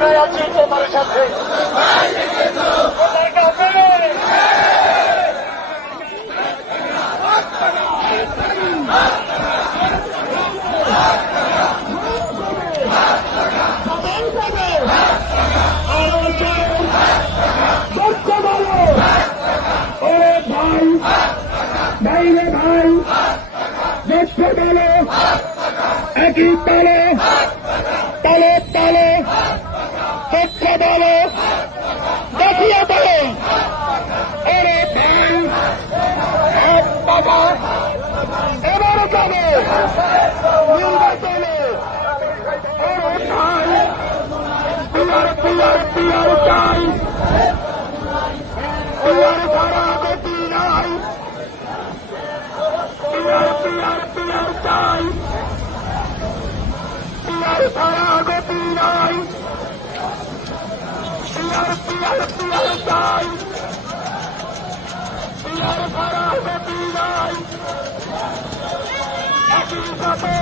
আমরা আছি তোমার সাথে। ভাইরে ভাই দেখতে বলো একই তালে তালে তালে দেখতে বলো দেখিয়ে বলো ওরে ভাই এক বাবা এবারে যাবে নির্বাচনে ওরে ভাই পিয়ার পিয়ার পিয়ার চাই পিয়ার ছাড়া গতি নাই পিয়ার পিয়ার পিয়ার চাই পিয়ার ছাড়া গতি নাই পিয়ার পিয়ার পিয়ার চাই পিয়ার ছাড়া গতি নাই একই সাথে